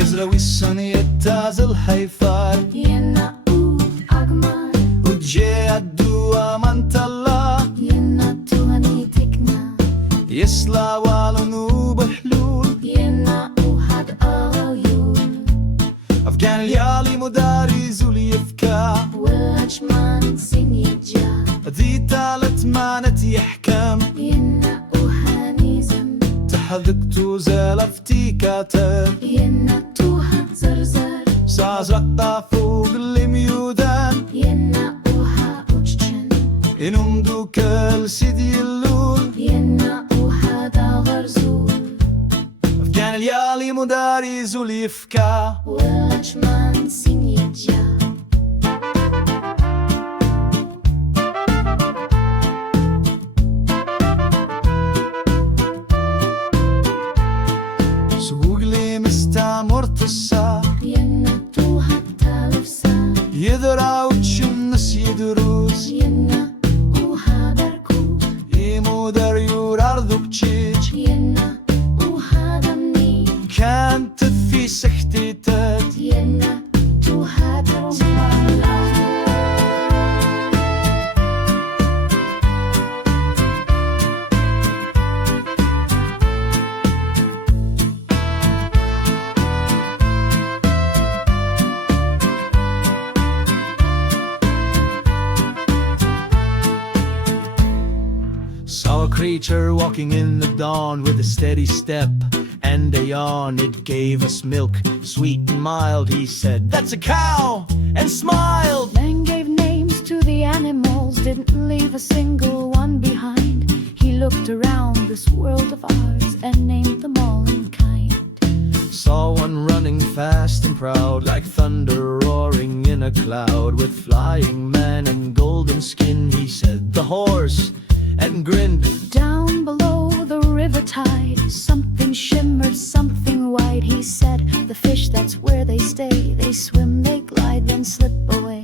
يزرع السنية الحيفار ينقود أغمان وجاء الدوا من تلا ينقود هنيتكنا يسلا والنوب حلول ينقود هاد أغيول أفغان يالي مداري زولي يفكا والأجمان سنيجا دي تالت مانت يحكم ينقود هنيزم تحذقتو زلفتي كاتر ينقود هاد زرزر ساز رقطة فوق الميودان ينقود هاوججن إنهم دوكال سيدي اللول ينقود هادا غرزول أفغان اليالي مداري زولي يفكا والأجمان سنيجا سوقلي مستعمرت الساعة ينقود هاد لفسا يزاوج الناس يدروس ينقود هابركو إيمودار يورارذوك تشيج ينقود هادا مني كانت في سختي تات ينقود هادا ومالا Saw a creature walking in the dawn with a steady step and a yawn. It gave us milk, sweet and mild. He said, "That's a cow," and smiled. Then gave names to the animals, didn't leave a single one behind. He looked around this world of ours and named them all in kind. Saw one running fast and proud, like thunder roaring in a cloud, with flying man and golden skin. He said, "The horse," and grinned. Down below the river tide, something shimmered, something white. He said, "The fish, that's where they stay. They swim, they glide, then slip away."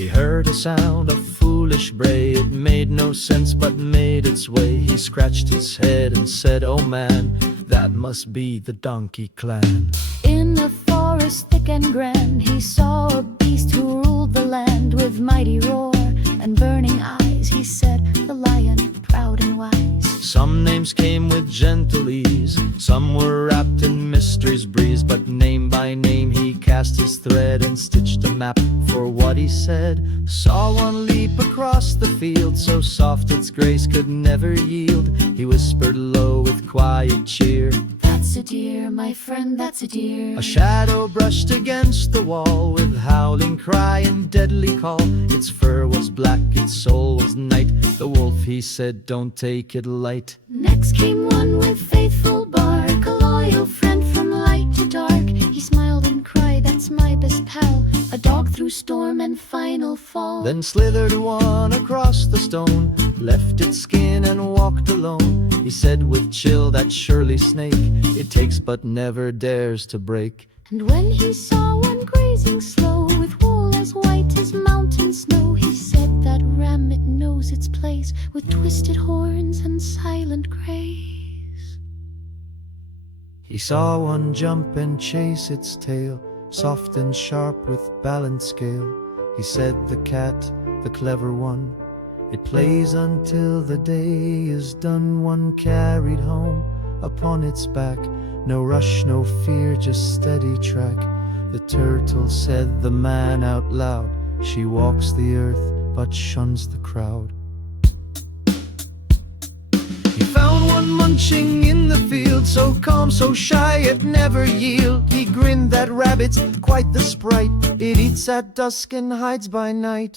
He heard a sound of foolish bray. It made no sense but made its way. He scratched his head and said, "Oh man, that must be the donkey clan." In a forest thick and grand, he saw a beast who ruled the land. With mighty roar and burning eyes, he said, "The lion, proud and wise." Some names came with gentle ease, some were wrapped in mystery's breeze. But name by name he cast his thread and stitched a map for what he said. Saw one leap across the field, so soft its grace could never yield. He whispered low with quiet cheer, "That's a deer, my friend, that's a deer." A shadow brushed against the wall with howling cry and deadly call. Its fur was black, its soul was night. The wolf, he said, "Don't take it light." Next came one with faithful bark, a loyal friend from light to dark. He smiled and cried, "That's my best pal, a dog through storm and final fall." Then slithered one across the stone, left its skin and walked alone. He said with chill, "That surely snake, it takes but never dares to break." And when he saw one grazing slow, with wool as white as mountain snow, he said, "That ram, it knows its place, with twisted horns and silent grace." He saw one jump and chase its tail, soft and sharp with balanced scale. He said, "The cat, the clever one, it plays until the day is done." One carried home upon its back, no rush, no fear, just steady track. The turtle said, the man out loud, "She walks the earth but shuns the crowd." He found one munching in the field, so calm, so shy, it never yield. He grinned, "That rabbit's quite the sprite, it eats at dusk and hides by night."